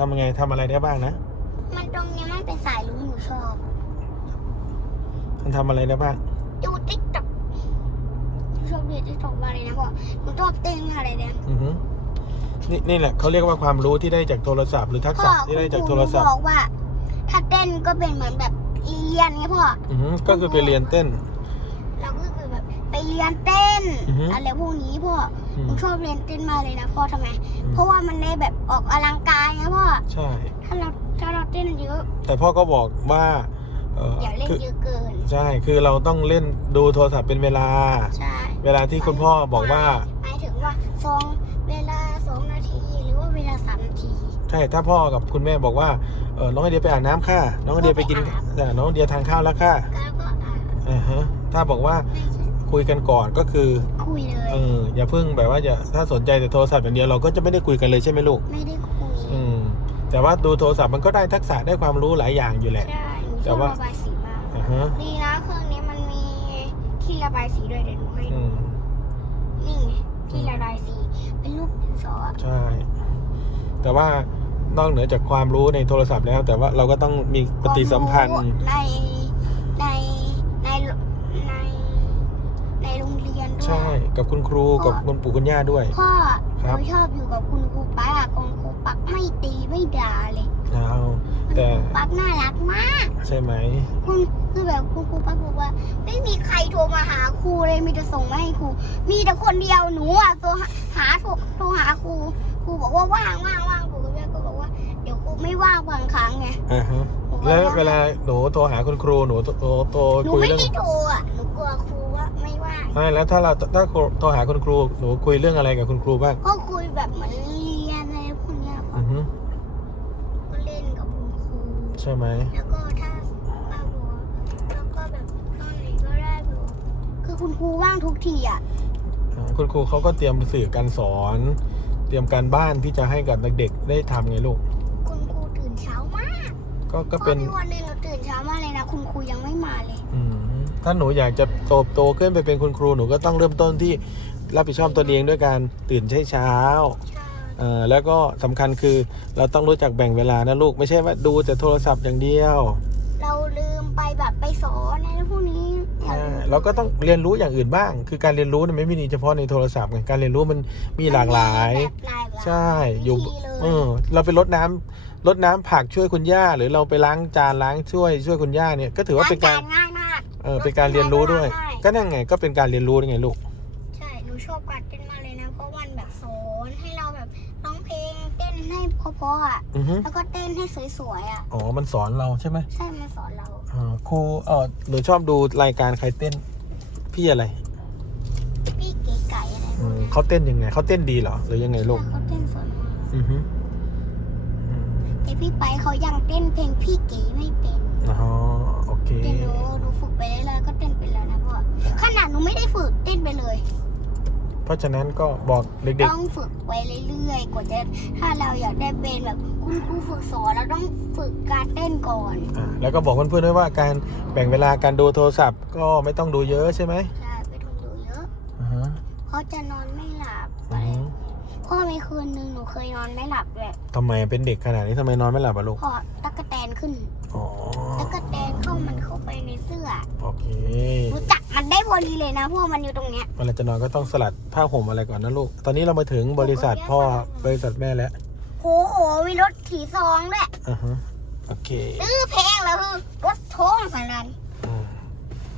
ทำยังไงทำอะไรได้บ้างนะ มันตรงเนี้ยมันเป็นสายลุงหนูชอบ มันทำอะไรได้บ้าง ดูติ๊กต็อกชอบดูติ๊กต็อกมากเลยนะพ่อหนูชอบเต้นอะไรเนี่ยอือฮึนี่นี่แหละเขาเรียกว่าความรู้ที่ได้จากโทรศัพท์หรือทักพ่ษะอที่ได้จากคุโทณครรูศัพท์บอกว่า ถ้าเต้นก็เป็นเหมือนแบบเรียนไงพ่อ อือฮึก็คือไปเรียนเต้น เราก็คือแบบไปเรียนเต้นอือฮึ อะไรพวกนี้พ่ออืหมนูชอบเรียนเต้นมากเลยนะพ่อทำไมอืมเพราะว่ามันได้แบบออกกำลังกายนะพ่อ ใช่ ถ้าเราถ้าเราเต้นเยอะ แต่พ่อก็บอกว่าเอออย่าเล่นคือเยอะเกิน ใช่คือเราต้องเล่นดูโทรศัพท์เป็นเวลา ใช่เวลาที่คุณพ่อบอกว่า หมายถึงว่าสองเวลาสองนาที หรือว่าเวลาสามนาที ใช่ ถ้าพ่อกับคุณแม่บอกว่าเออน้องไอเดียไปอาบน้ำค่ะ น้องไอเดียไปกินก็ไปอาบ อ่าน้องไอเดียทานข้าวแล้วค่ะก็ก็อ่าอ่าฮะถ้าบอกว่าไม่ใช่คุยกันก่อนก็คือคุยเลย เอออย่าเพิ่งแบบว่าอย่าถ้าสนใจแต่โทรศัพท์อย่างเดียวเราก็จะไม่ได้คุยกันเลยใช่ไหมลูก ไม่ได้คุยอืม แต่ว่าดูโทรศัพท์มันก็ได้ทักษะได้ความรู้หลายอย่างอยู่แหละ ใช่หนูชแต่อบว่า ระบายสีมาก อ่าฮะดีนะเครื่องนี้มันมีที่ระบายสีด้วยเดี๋ยวหนูให้อืดูมนี่ไงที่ระบายสีเป็นรูปดินสอใช่ แต่ว่านอกเหนือจากความรู้ในโทรศัพท์แล้ว แต่ว่าเราก็ต้องมีปฏิสัมพันธ์ในในในในในโรงเรียนด้วย ใช่กับคุณครูกับคุณปู่คุณย่าด้วย พ่อคหรับนูชอบอยู่กับคุณครูปักอะคุณครูปักไม่ตีไม่ด่าเลยเอาคุณแต่ครูปักน่ารักมาก ใช่ไหมคุณคือแบบคุณครูปักบอกว่า ไม่มีใครโทรมาหาครูเลยมีแต่ส่งมาให้ครู มีแต่คนเดียวหนูอะโทรหาโทรโทรหาครูครูบอกว่าว่างว่างว่างครูกับแม่ก็บอกว่าเดี๋ยวครูไม่ว่างบางครั้งไงอ่าฮะหนูก็แล้วว่างเวลาหนูโทรหาคุณครูหนูโทรโทรหนูคุยไม่เรื่องได้โทรอะหนูกลัวครูว่า ไม่ว่างไม่แล้วถ้าเราถ้าโทรหาคุณครูหนูคุยเรื่องอะไรกับคุณครูบ้างก็คุยแบบเหมือนเรียนอะไรพวกเนี้ยอือฮึก็เล่นกับคุณครูใช่ไหมแล้วก็ถ้าป้าบอกว่าแล้วก็แบบตอนไหนก็ได้แบบคือคุณครูว่างทุกทีอะอ่าคุณครูเขาก็เตรียมสื่อการสอน เตรียมการบ้านที่จะให้กับเด็กๆได้ทำไงลูกคุณครูตื่นเช้ามากก็ก็พเป็อนมีวันหนึงหนูตื่นเช้ามากเลยนะคุณครูยังไม่มาเลย อืม ถ้าหนูอยากจะโตโตขึ้นไปเป็นคุณครูหนูก็ต้องเริ่มต้นที่รับผิดชอบตัวเองด้วยการตื่นเช้าเช้าใช่ๆเอ่อแล้วก็สำคัญคือเราต้องรู้จักแบ่งเวลานะลูกไม่ใช่ว่าดูแต่โทรศัพท์อย่างเดียว เราลืมไปแบบไปสอนในพวกนี้อย่าอ่าลืมเราก็ต้องเรียนรู้อย่างอื่นบ้าง คือการเรียนรู้เนี่ยไม่มีเฉพาะในโทรศัพท์ไงการเรียนรู้มันมีหลากหลายแบบหลากหลายใช่อยู่วิธีเลยเออเราไปรดน้ำรดน้ำผักช่วยคุณย่า หรือเราไปล้างจานล้างช่วยช่วยคุณย่าเนี่ยก็ถือว่าเป็นการล้งจง่ายมาก เออเป็นการเรียนรู้ด้วยง่ายก็นั่นไงก็เป็นการเรียนรู้ไงลูก ใช่ หนูชอบการเต้นมากเลยนะ เพราะมันแบบสอนให้เราแบบร้องเพลงเต้นให้เพราะๆอะ อือฮึ แล้วก็เต้นให้สวยๆอะ อ๋อ มันสอนเราใช่ไหมใช่ มันสอนเรา อ่าครูเออหนูชอบดูรายการใครเต้น พี่อะไรพี่เก๋ไก่อะไรพอืวกมนี้นเขาเต้นยังไงเขาเต้นดีเหรอหรือยังไงลูก ใช่เขาเต้นสวยมากอือฮึอืมแต่พี่ไปเขายังเต้นเพลงพี่เก๋ไม่เป็น อ๋อโอเคแต่หนู ไปเลย เพราะฉะนั้นก็บอกเด็กต้องฝึกไว้เรื่อยๆกว่าจะถ้าเราอยากได้เป็นแบบคุณครูฝึกสอนเราต้องฝึกการเต้นก่อนๆอ่าแล้วก็บอกเพื่อนๆด้วยว่าการแบ่งเวลาการดูโทรศัพท์ก็ไม่ต้องดูเยอะใช่ไหมใช่ไม่ต้องดูเยอะอือฮึเขาจะนอนไม่หลับอือฮึพ่อมีคืนนึงหนูเคยนอนไม่หลับด้วยทำไมเป็นเด็กขนาดนี้ทำไมนอนไม่หลับอะลูก เพอตะกะแตนขึ้นอ๋อ ตะกะแตนเข้ามันเข้าไปในเสื้อโอเค รู้จัก มันได้พอดีเลยนะเพราะมันอยู่ตรงเนี้ย เวลาจะนอนก็ต้องสลัดผ้าห่มอะไรก่อนนะลูก ตอนนี้เรามาถึงบริษัทพ่อบริษัทแม่แล้วโหโหมีรถถีซองด้วยอ่าฮะ โอเค ซื้อเพลงแล้วคือรถ